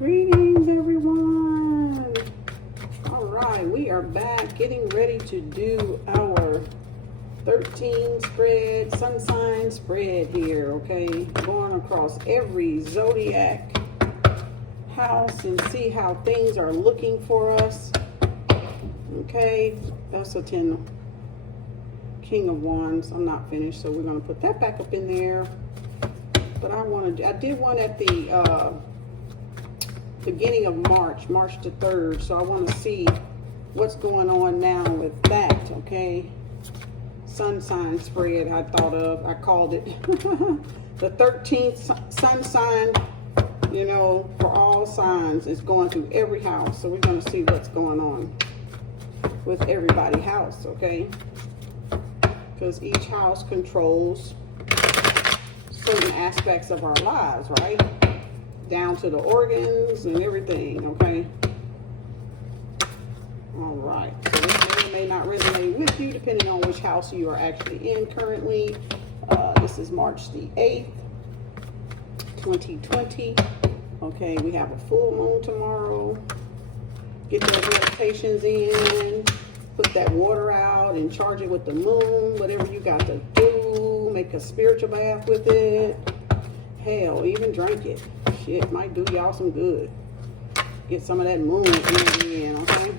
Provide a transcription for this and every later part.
Greetings, everyone. All right, we are back getting ready to do our 13 spread, sun sign spread here, okay? Going across every Zodiac house and see how things are looking for us. Okay, that's a 10 King of Wands. I'm not finished, so we're going to put that back up in there. But I did one at the beginning of March the 3rd, so I want to see what's going on now with that, okay? Sun sign spread I called it the 13th sun sign, you know, for all signs. It's going through every house, so we're going to see what's going on with everybody's house, okay? Because each house controls certain aspects of our lives, right? Down to the organs and everything, okay? All right, so this may not resonate with you depending on which house you are actually in currently. This is March the 8th, 2020. Okay, we have a full moon tomorrow. Get those meditations in, put that water out and charge it with the moon, whatever you got to do. Make a spiritual bath with it. Hell, even drink it. Shit, might do y'all some good. Get some of that moon energy in, okay?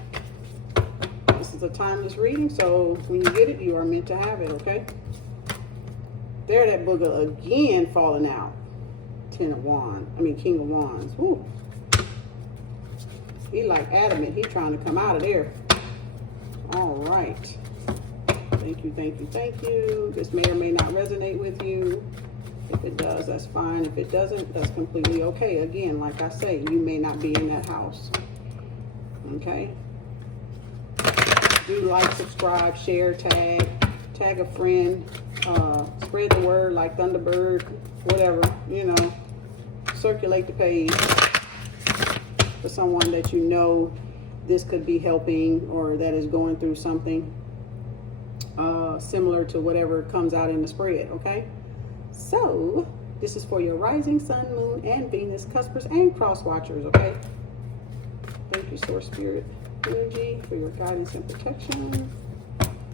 This is a timeless reading, so when you get it, you are meant to have it, okay? There, that booger again falling out. King of Wands. Woo. He like adamant. He trying to come out of there. All right. Thank you, thank you, thank you. This may or may not resonate with you. If it does, that's fine. If it doesn't, that's completely okay. Again, like I say, you may not be in that house. Okay? Do like, subscribe, share, tag a friend, spread the word like Thunderbird, whatever, you know. Circulate the page for someone that you know this could be helping or that is going through something similar to whatever comes out in the spread, okay? So, this is for your rising sun, moon, and Venus, cuspers, and cross watchers, okay? Thank you, Source Spirit Energy, for your guidance and protection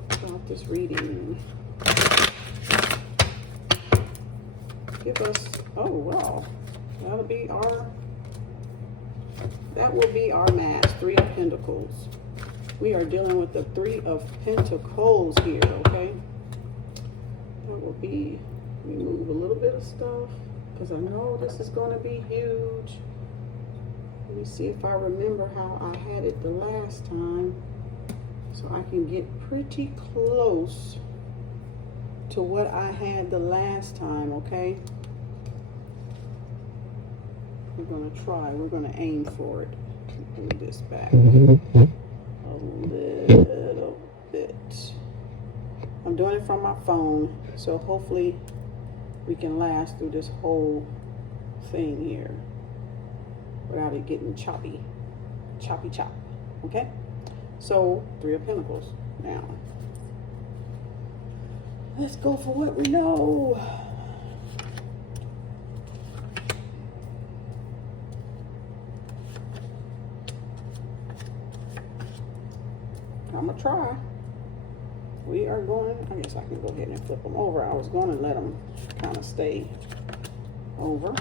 throughout this reading. Give us, oh, wow. That will be our mass, 3 of Pentacles. We are dealing with the 3 of Pentacles here, okay? That will be, let me move a little bit of stuff because I know this is going to be huge. Let me see if I remember how I had it the last time so I can get pretty close to what I had the last time, okay? We're going to try. We're going to aim for it. Move this back a little bit. I'm doing it from my phone, so hopefully we can last through this whole thing here without it getting choppy chop, okay? So 3 of Pentacles. Now let's go for what we know. I'm gonna try. We are going, I guess I can go ahead and flip them over. I was going to let them kind of stay over,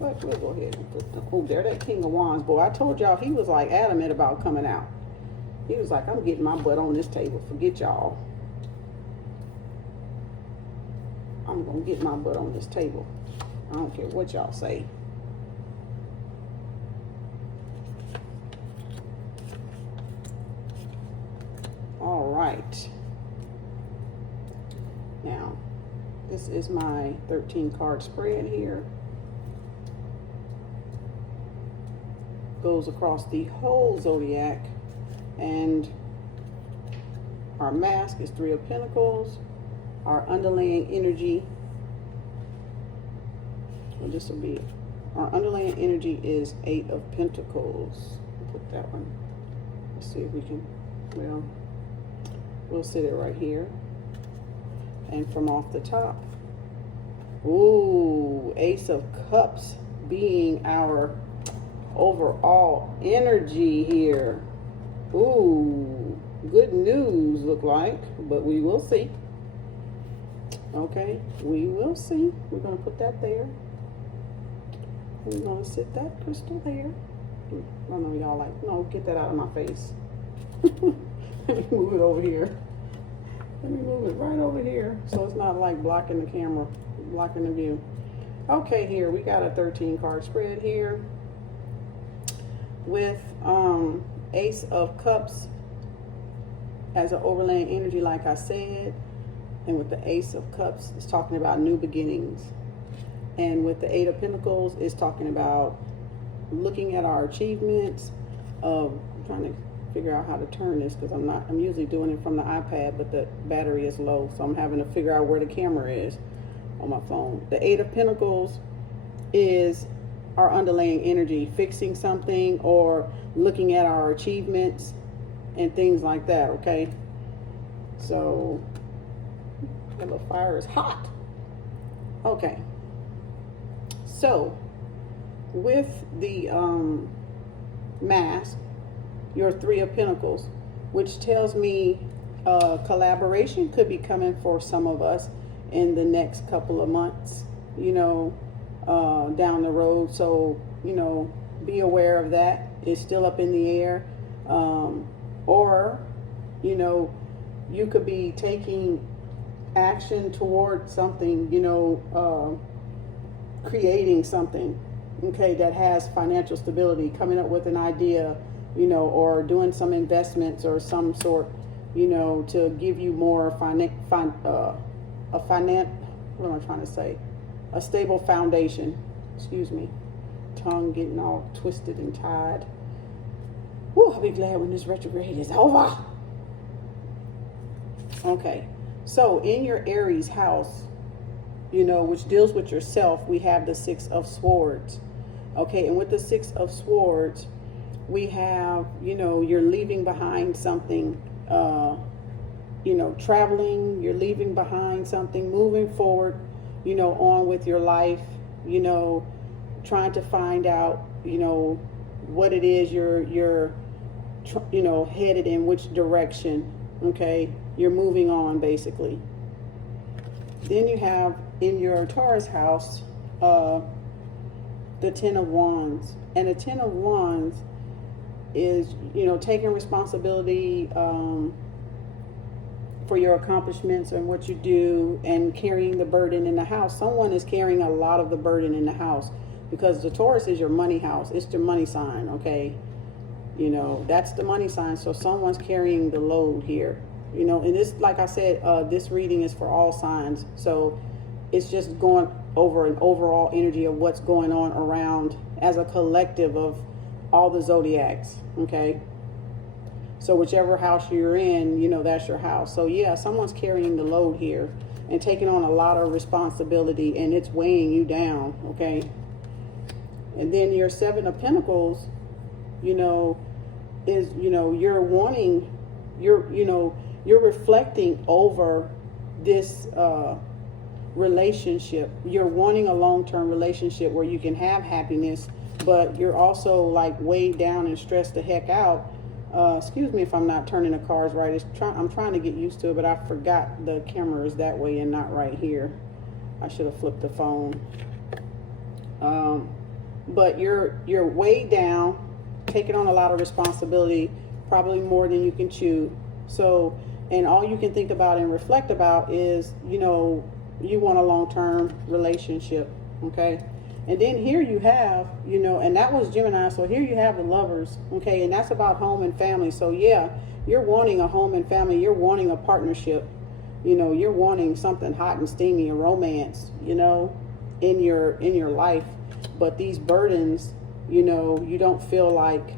but we'll go ahead and flip them. Oh, there that King of Wands. Boy, I told y'all he was like adamant about coming out. He was like, I'm getting my butt on this table. Forget y'all. I'm gonna get my butt on this table. I don't care what y'all say. All right. Now, this is my 13 card spread here. Goes across the whole Zodiac, and our mask is 3 of Pentacles. Our underlying energy, well, this will be, our underlying energy is 8 of Pentacles. Put that one. Let's see if we can, well, we'll sit it right here. And from off the top, ooh, Ace of Cups. being our overall energy here. Ooh, good news look like, but we will see. Okay, we will see. We're going to put that there. We're going to sit that crystal there. I know y'all like, no, get that out of my face. Let me move it over here. Let me move it right over here so it's not like blocking the camera, blocking the view. Okay, here we got a 13 card spread here with Ace of Cups as an overlaying energy, like I said. And with the Ace of Cups, it's talking about new beginnings. And with the Eight of Pentacles, it's talking about looking at our achievements. I'm trying to figure out how to turn this because I'm usually doing it from the iPad, but the battery is low, so I'm having to figure out where the camera is on my phone. The Eight of Pentacles is our underlying energy, fixing something or looking at our achievements and things like that, okay? So that little fire is hot. Okay. So with the mask, your Three of Pentacles, which tells me collaboration could be coming for some of us in the next couple of months, you know, down the road. So, you know, be aware of that. It's still up in the air. Or, you know, you could be taking action toward something, you know, creating something, okay, that has financial stability, coming up with an idea, you know, or doing some investments or some sort, you know, to give you more what am I trying to say? A stable foundation. Excuse me. Tongue getting all twisted and tied. Whew, I'll be glad when this retrograde is over. Okay. So in your Aries house, you know, which deals with yourself, we have the Six of Swords. Okay, and with the Six of Swords, we have, you know, you're leaving behind something, you know, traveling, you're leaving behind something, moving forward, you know, on with your life, you know, trying to find out, you know, what it is you're you know, headed in which direction, okay? You're moving on, basically. Then you have in your Taurus house, the Ten of Wands. And the Ten of Wands is, you know, taking responsibility for your accomplishments and what you do and carrying the burden in the house. Someone is carrying a lot of the burden in the house because the Taurus is your money house. It's your money sign, okay? You know, that's the money sign. So someone's carrying the load here, you know, and this, like I said, this reading is for all signs. So it's just going over an overall energy of what's going on around as a collective of all the zodiacs, okay? So whichever house you're in, you know, that's your house. So yeah, someone's carrying the load here and taking on a lot of responsibility, and it's weighing you down, okay? And then your Seven of Pentacles, you know, is, you know, you're wanting, you know, you're reflecting over this relationship. You're wanting a long-term relationship where you can have happiness, but you're also like weighed down and stressed the heck out. Excuse me if I'm not turning the cards right. I'm trying to get used to it, but I forgot the camera is that way and not right here. I should have flipped the phone. But you're weighed down, taking on a lot of responsibility, probably more than you can chew. So, and all you can think about and reflect about is, you know, you want a long-term relationship, okay? And then here you have, you know, and that was Gemini, so here you have the Lovers, okay? And that's about home and family. So yeah, you're wanting a home and family. You're wanting a partnership. You know, you're wanting something hot and steamy, a romance, you know, in your life. But these burdens, you know, you don't feel like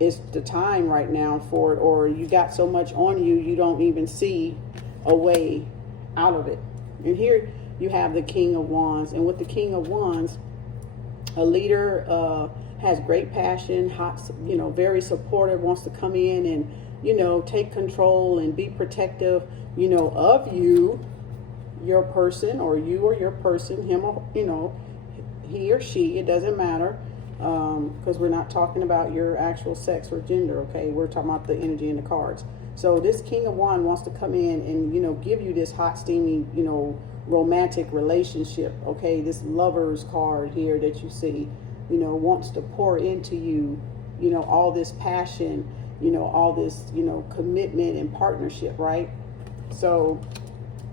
it's the time right now for it, or you got so much on you, you don't even see a way out of it. And here you have the King of Wands. And with the King of Wands, a leader has great passion, hot, you know, very supportive, wants to come in and, you know, take control and be protective, you know, of you, your person, or you or your person, him or, you know, he or she, it doesn't matter, because we're not talking about your actual sex or gender, okay? We're talking about the energy in the cards. So this King of Wands wants to come in and, you know, give you this hot, steamy, you know, romantic relationship, okay? This Lover's card here that you see, you know, wants to pour into you, you know, all this passion, you know, all this, you know, commitment and partnership, right? So,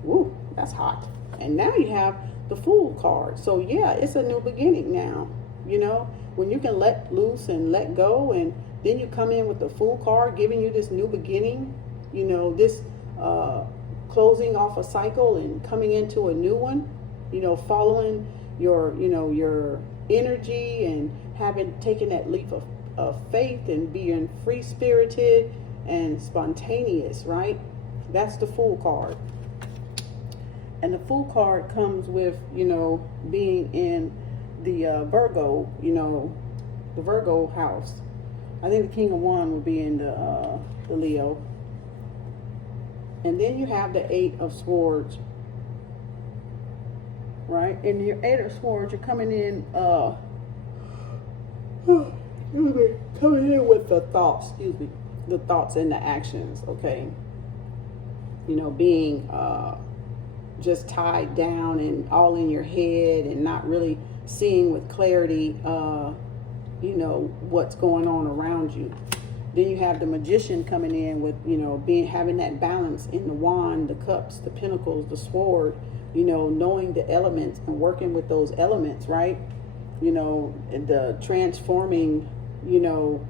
woo, that's hot. And now you have the Fool card. So yeah, it's a new beginning now, you know, when you can let loose and let go, and then you come in with the Fool card giving you this new beginning, you know, this closing off a cycle and coming into a new one, you know, following your, you know, your energy and having taken that leap of faith and being free spirited and spontaneous, right? That's the Fool card. And the Fool card comes with, you know, being in the Virgo, you know, the Virgo house. I think the King of Wands would be in the Leo. And then you have the Eight of Swords, right? And your Eight of Swords, you're coming in, coming in with the thoughts, the thoughts and the actions, okay? You know, being just tied down and all in your head and not really seeing with clarity, you know, what's going on around you. Then you have the Magician coming in with, you know, having that balance in the wand, the cups, the pentacles, the sword, you know, knowing the elements and working with those elements, right? You know, and the transforming, you know,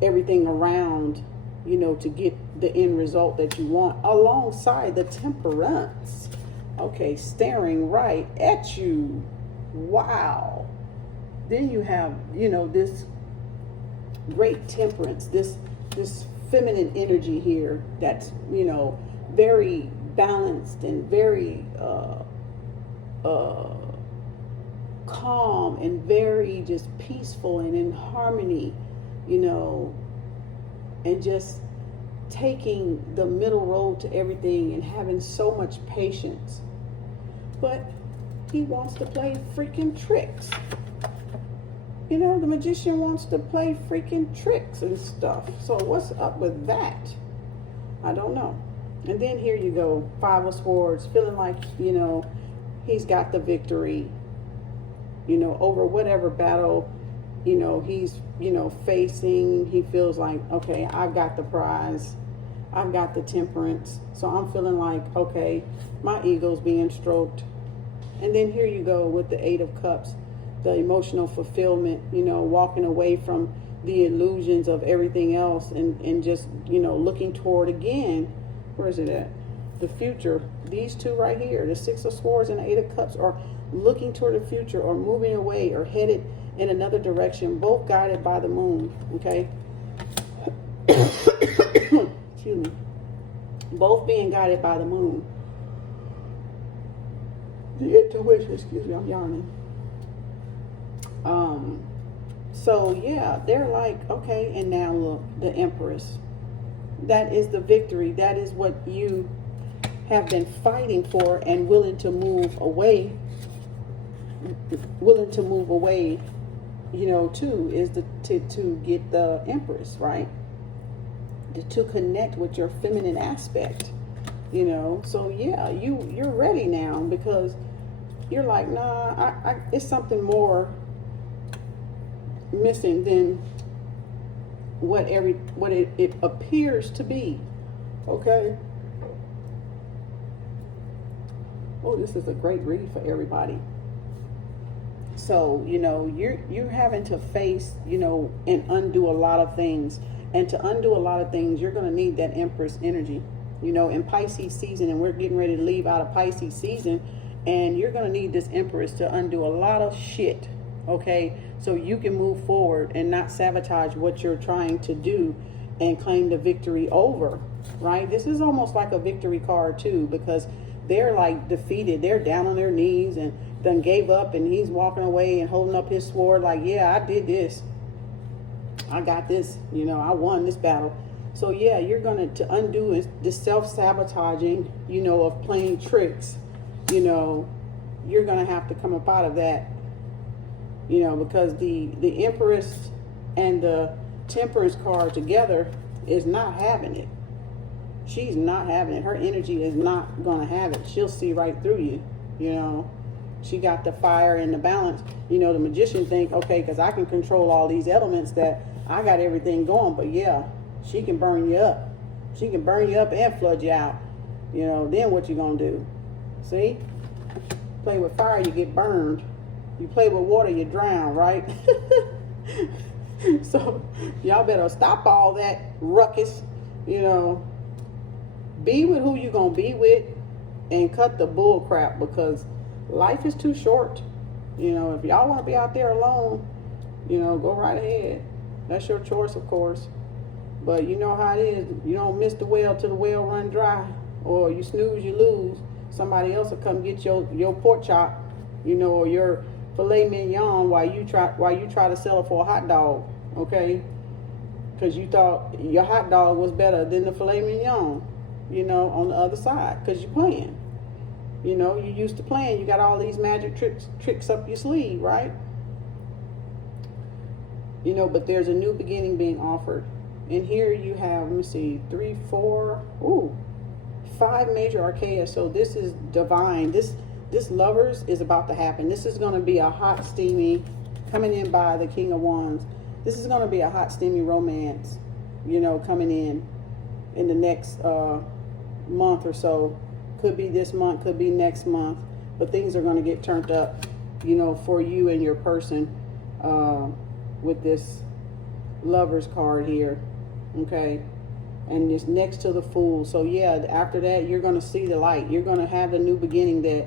everything around, you know, to get the end result that you want, alongside the Temperance. Okay, staring right at you. Wow. Then you have, you know, this great Temperance, this feminine energy here that's, you know, very balanced and very calm and very just peaceful and in harmony, you know, and just taking the middle road to everything and having so much patience. But he wants to play freaking tricks. You know, the Magician wants to play freaking tricks and stuff. So what's up with that? I don't know. And then here you go, Five of Swords, feeling like, you know, he's got the victory, you know, over whatever battle, you know, he's, you know, facing. He feels like, okay, I've got the prize. I've got the Temperance. So I'm feeling like, okay, my ego's being stroked. And then here you go with the Eight of Cups, the emotional fulfillment, you know, walking away from the illusions of everything else and just, you know, looking toward again, where is it at? The future. These two right here, the Six of Swords and the Eight of Cups, are looking toward the future or moving away or headed in another direction, both guided by the moon, okay? Excuse me. Both being guided by the moon. The intuition, excuse me, I'm yawning. So yeah, they're like, okay, and now look, the Empress. That is the victory. That is what you have been fighting for and willing to move away, you know, to, is to get the Empress, right? To connect with your feminine aspect, you know. So yeah, you're ready now, because you're like, nah, it's something more missing than what it appears to be. Okay. Oh, this is a great read for everybody. So, you know, you're having to face, you know, and undo a lot of things. And to undo a lot of things, you're going to need that Empress energy, you know, in Pisces season. And we're getting ready to leave out of Pisces season. And you're going to need this Empress to undo a lot of shit, okay? So you can move forward and not sabotage what you're trying to do and claim the victory over, right? This is almost like a victory card too, because they're like defeated. They're down on their knees and done gave up, and he's walking away and holding up his sword like, yeah, I did this. I got this, you know, I won this battle. So yeah, you're going to undo this self-sabotaging, you know, of playing tricks. You know, you're going to have to come up out of that You know, because the Empress and the Temperance card together is not having it. She's not having it. Her energy is not going to have it. She'll see right through you. You know, she got the fire and the balance. You know, the Magician think, okay, because I can control all these elements, that I got everything going. But yeah, she can burn you up. She can burn you up and flood you out. You know, then what you going to do? See? Play with fire, you get burned. You play with water, you drown, right? So y'all better stop all that ruckus. You know, be with who you're going to be with and cut the bull crap, because life is too short. You know, if y'all want to be out there alone, you know, go right ahead. That's your choice, of course. But you know how it is. You don't miss the well till the well run dry, or you snooze, you lose. Somebody else will come get your pork chop, you know, or your filet mignon while you try to sell it for a hot dog, okay? Because you thought your hot dog was better than the filet mignon, you know, on the other side, because you're playing. You know, you used to playing. You got all these magic tricks up your sleeve, right? You know, but there's a new beginning being offered. And here you have, let me see, 3, 4, 5 major arcana. So this is divine. This Lovers is about to happen. This is going to be a hot, steamy, coming in by the King of Wands. This is going to be a hot, steamy romance, you know, coming in the next month or so. Could be this month, could be next month, but things are going to get turned up, you know, for you and your person with this Lovers card here, okay? And it's next to the Fool. So yeah, after that, you're going to see the light. You're going to have the new beginning that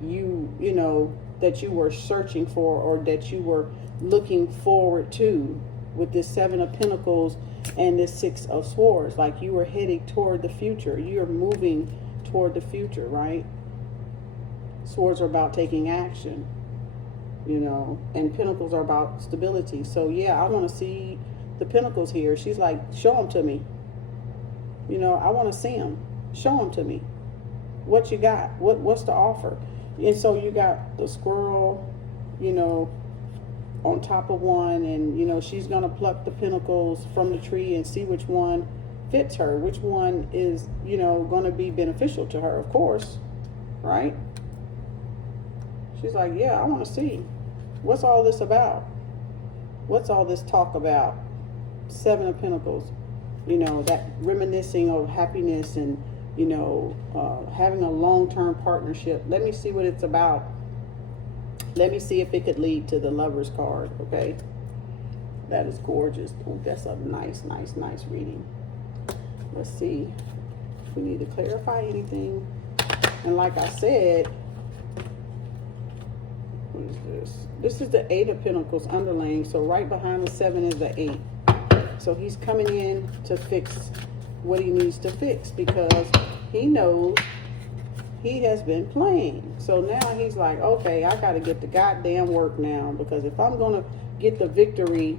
you know, that you were searching for, or that you were looking forward to, with this 7 of Pentacles and this 6 of Swords. Like you were heading toward the future. You're moving toward the future, right? Swords are about taking action, you know, and Pentacles are about stability. So yeah, I want to see the Pentacles here. She's like, show them to me. You know, I want to see them. Show them to me. What you got? What's the offer? And so you got the squirrel, you know, on top of one, and you know, she's gonna pluck the pentacles from the tree and see which one fits her, which one is, you know, gonna be beneficial to her, of course, right? She's like, yeah, I want to see, what's all this about? What's all this talk about? 7 of Pentacles, you know, that reminiscing of happiness and, you know, having a long-term partnership. Let me see what it's about. Let me see if it could lead to the Lovers card, okay? That is gorgeous. Oh, that's a nice reading. Let's see if we need to clarify anything. And like I said, what is this? This is the 8 of Pentacles underlaying. So right behind the 7 is the 8. So he's coming in to fix what he needs to fix, because he knows he has been playing. So now he's like, okay, I got to get the goddamn work now, because if I'm going to get the victory,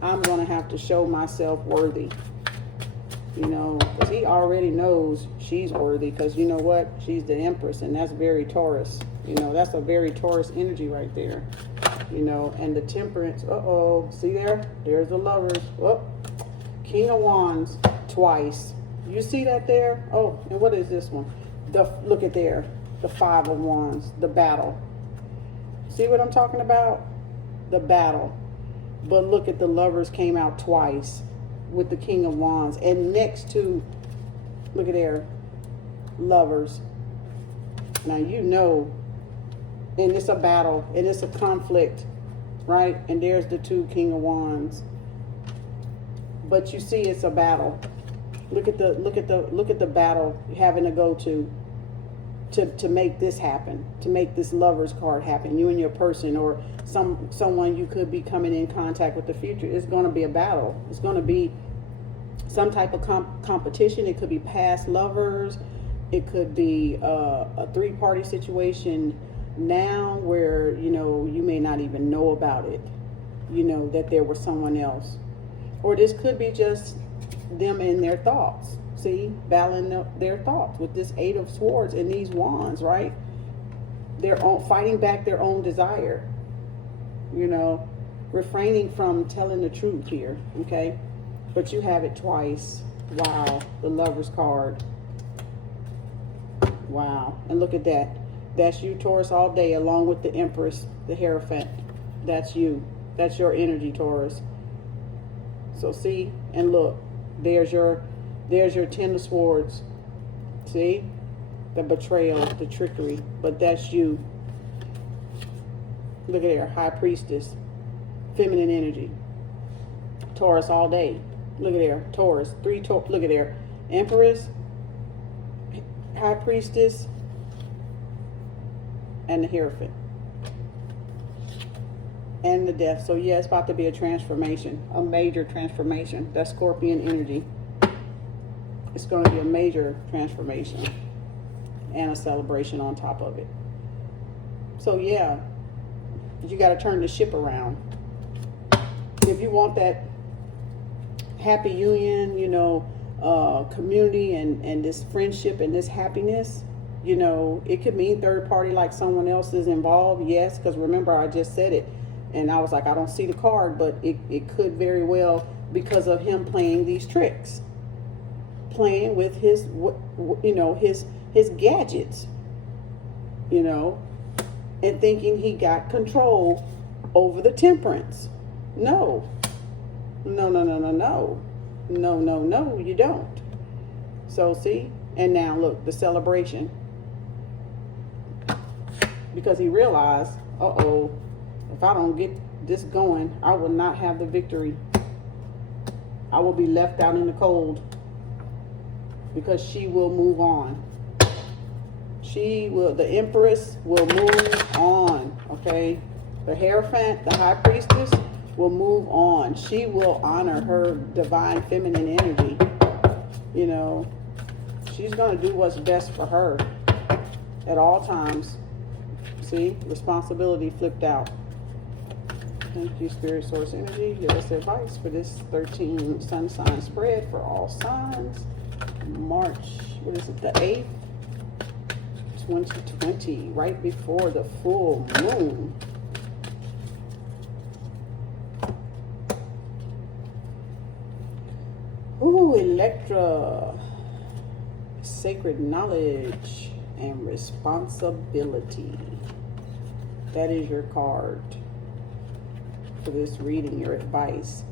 I'm going to have to show myself worthy. You know, because he already knows she's worthy, because you know what? She's the Empress, and that's very Taurus. You know, that's a very Taurus energy right there. You know, and the Temperance, see there? There's the Lovers. Oh, King of Wands twice. You see that there? Oh, and what is this one? Look at there. The 5 of Wands, the battle. See what I'm talking about? The battle. But look at the Lovers came out twice with the King of Wands. And next to, look at there, Lovers. Now you know, and it's a battle, and it's a conflict, right? And there's the 2 King of Wands. But you see, it's a battle. Look at the battle you're having to go to make this happen, to make this Lovers card happen. You and your person, or someone you could be coming in contact with the future. It's going to be a battle. It's going to be some type of competition. It could be past lovers. It could be a 3-party situation now, where, you know, you may not even know about it, you know, that there was someone else. Or this could be just them and their thoughts. See, battling their thoughts with this 8 of Swords and these wands, right? their own, fighting back their own desire, you know, refraining from telling the truth here, okay? But you have it twice. Wow, the Lover's card. Wow, and look at that. That's you, Taurus, all day, along with the Empress, the Hierophant. That's you. That's your energy, Taurus. So see, and look, there's your Ten of Swords. See? The betrayal, the trickery. But that's you. Look at there, High Priestess. Feminine energy. Taurus all day. Look at there, Taurus. Look at there. Empress, High Priestess, and the Hierophant. And the Death. So yeah, it's about to be a transformation. A major transformation. That's Scorpion energy. It's going to be a major transformation. And a celebration on top of it. So yeah, you got to turn the ship around. If you want that happy union, you know, community and this friendship and this happiness, you know, it could mean third party, like someone else is involved. Yes, because remember I just said it, and I was like, I don't see the card, but it could very well, because of him playing these tricks, playing with his, you know, his gadgets, you know, and thinking he got control over the Temperance. No, no, no, no, no, no, no, no, no, you don't. So see, and now look, the celebration, because he realized, uh-oh, if I don't get this going, I will not have the victory. I will be left out in the cold, because she will move on. She will, the Empress will move on, okay? The Hierophant, the High Priestess, will move on. She will honor her divine feminine energy. You know, she's going to do what's best for her at all times. See, responsibility flipped out. Thank you, Spirit Source Energy. Give us advice for this 13 sun sign spread for all signs. March, what is it, the 8th, 2020, right before the full moon. Ooh, Electra. Sacred knowledge and responsibility. That is your card for this reading, your advice.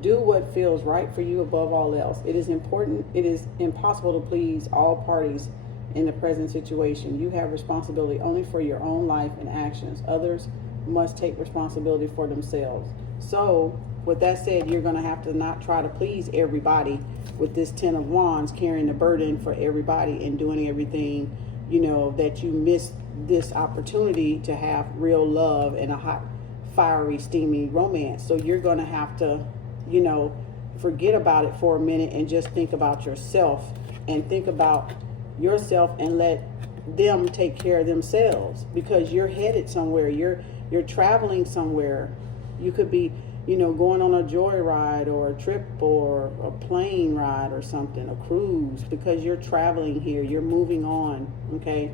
Do what feels right for you above all else. It is important. It is impossible to please all parties in the present situation. You have responsibility only for your own life and actions. Others must take responsibility for themselves. So, with that said, you're going to have to not try to please everybody with this Ten of Wands, carrying the burden for everybody and doing everything, you know, that you missed this opportunity to have real love and a hot, fiery, steamy romance. So you're going to have to, you know, forget about it for a minute and just think about yourself, and think about yourself and let them take care of themselves, because you're headed somewhere. You're traveling somewhere. You could be, you know, going on a joyride or a trip or a plane ride or something, a cruise, because you're traveling here. You're moving on, okay?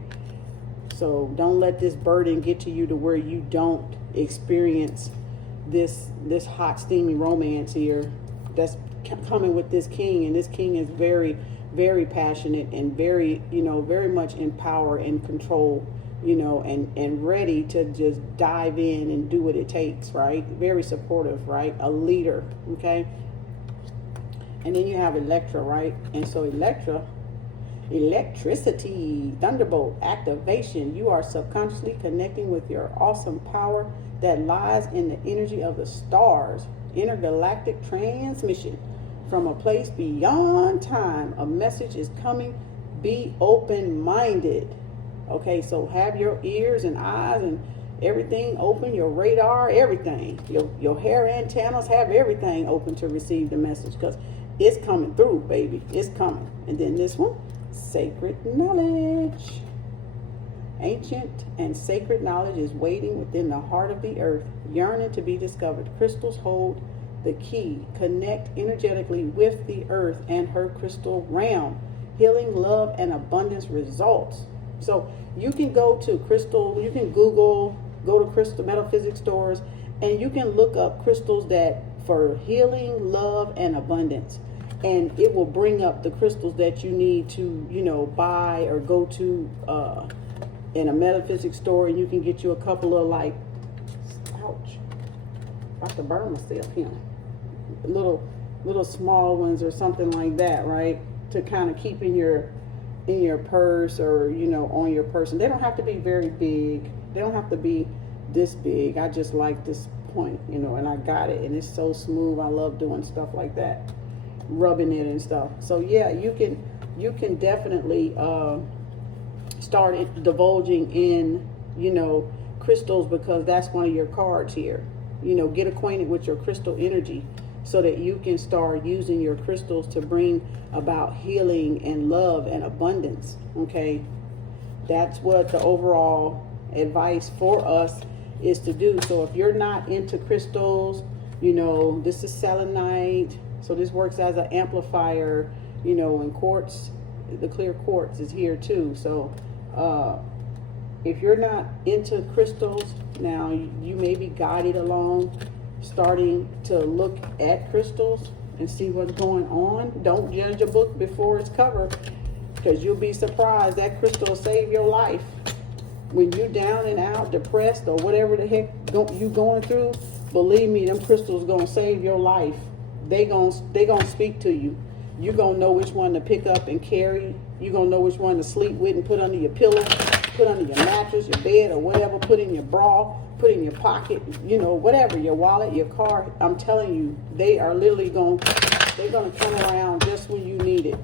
So don't let this burden get to you to where you don't experience this hot, steamy romance here that's coming with this king. And this king is very, very passionate and very, you know, very much in power and control, you know, and ready to just dive in and do what it takes, right? Very supportive, right? A leader, okay? And then you have Electra, right? And so Electra, electricity, thunderbolt, activation. You are subconsciously connecting with your awesome power that lies in the energy of the stars. Intergalactic transmission from a place beyond time. A message is coming. Be open-minded. Okay, so have your ears and eyes and everything open, your radar, everything. Your hair antennas, have everything open to receive the message, because it's coming through, baby. It's coming. And then this one, sacred knowledge. Ancient and sacred knowledge is waiting within the heart of the earth, yearning to be discovered. Crystals hold the key. Connect energetically with the earth and her crystal realm. Healing, love, and abundance results. So you can go to crystal, you can Google, go to crystal metaphysics stores, and you can look up crystals that for healing, love, and abundance. And it will bring up the crystals that you need to, you know, buy or go to in a metaphysics store, and you can get you a couple of, like, ouch, about to burn myself here, little small ones or something like that, right? To kind of keep in your purse, or, you know, on your person. They don't have to be very big. They don't have to be this big. I just like this point, you know, and I got it, and it's so smooth. I love doing stuff like that, rubbing it and stuff. So yeah, you can definitely start divulging in, you know, crystals, because that's one of your cards here. You know, get acquainted with your crystal energy so that you can start using your crystals to bring about healing and love and abundance. Okay, that's what the overall advice for us is to do. So if you're not into crystals, you know, this is selenite, so this works as an amplifier, you know, and quartz, the clear quartz is here too. So if you're not into crystals, now you may be guided along starting to look at crystals and see what's going on. Don't judge a book before its cover, because you'll be surprised that crystal will save your life. When you're down and out, depressed, or whatever the heck you going through, believe me, them crystals gonna save your life. They gonna speak to you. You're gonna know which one to pick up and carry. You're gonna know which one to sleep with and put under your pillow, put under your mattress, your bed, or whatever, put in your bra, put in your pocket, you know, whatever, your wallet, your car. I'm telling you, they are literally they're gonna come around just when you need it.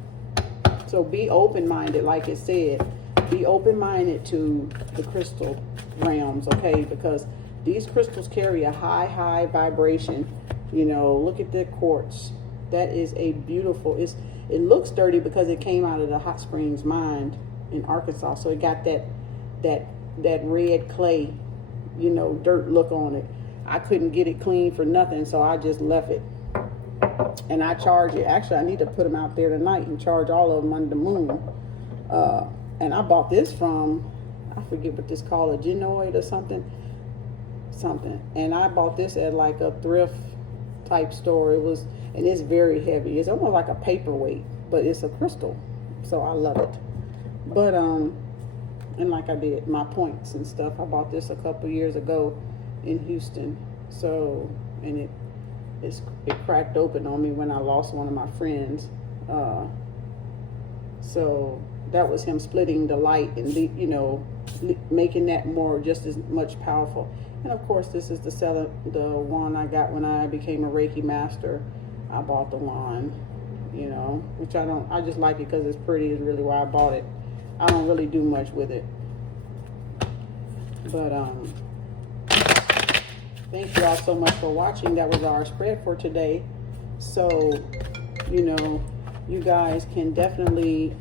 So be open-minded, like it said. Be open-minded to the crystal realms, okay? Because these crystals carry a high vibration. You know, look at the quartz. That is a beautiful, it looks dirty because it came out of the hot springs mine in Arkansas. So it got that red clay, you know, dirt look on it. I couldn't get it clean for nothing, so I just left it. And I charge it. Actually, I need to put them out there tonight and charge all of them under the moon. And I bought this from, I forget what this called, a genoid or something. And I bought this at like a thrift type store. And it's very heavy. It's almost like a paperweight, but it's a crystal. So I love it. But, and like I did, my points and stuff, I bought this a couple years ago in Houston. So, and it cracked open on me when I lost one of my friends. So that was him splitting the light and, you know, making that more, just as much powerful. And of course, this is the wand I got when I became a Reiki master. I bought the wand, you know, which I just like it because it's pretty, is really why I bought it. I don't really do much with it. But thank you all so much for watching. That was our spread for today. So, you know, you guys can definitely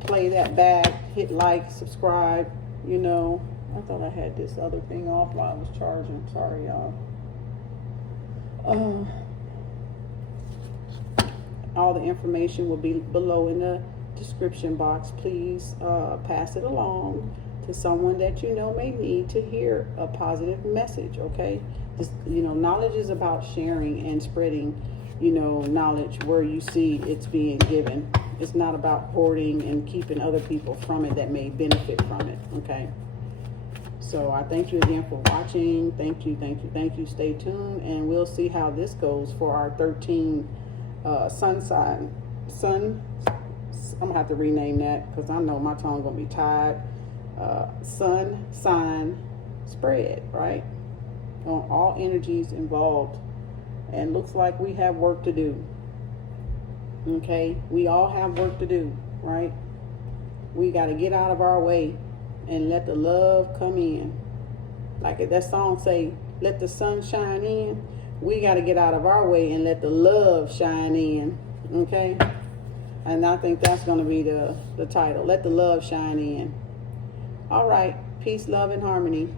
play that back, hit like, subscribe. You know, I thought I had this other thing off while I was charging. Sorry, y'all. All the information will be below in the description box. Please pass it along to someone that you know may need to hear a positive message. Okay, this, you know, knowledge is about sharing and spreading, you know, knowledge where you see it's being given. It's not about hoarding and keeping other people from it that may benefit from it. Okay, so I thank you again for watching. Thank you. Stay tuned, and we'll see how this goes for our 13 sun sign. I'm gonna have to rename that because I know my tongue gonna be tired. Sun sign spread, right? On all energies involved, and looks like we have work to do. Okay, we all have work to do, right? We got to get out of our way and let the love come in. Like that song say, let the sun shine in. We got to get out of our way and let the love shine in. Okay, and I think that's going to be the title. Let the love shine in. All right, peace, love, and harmony.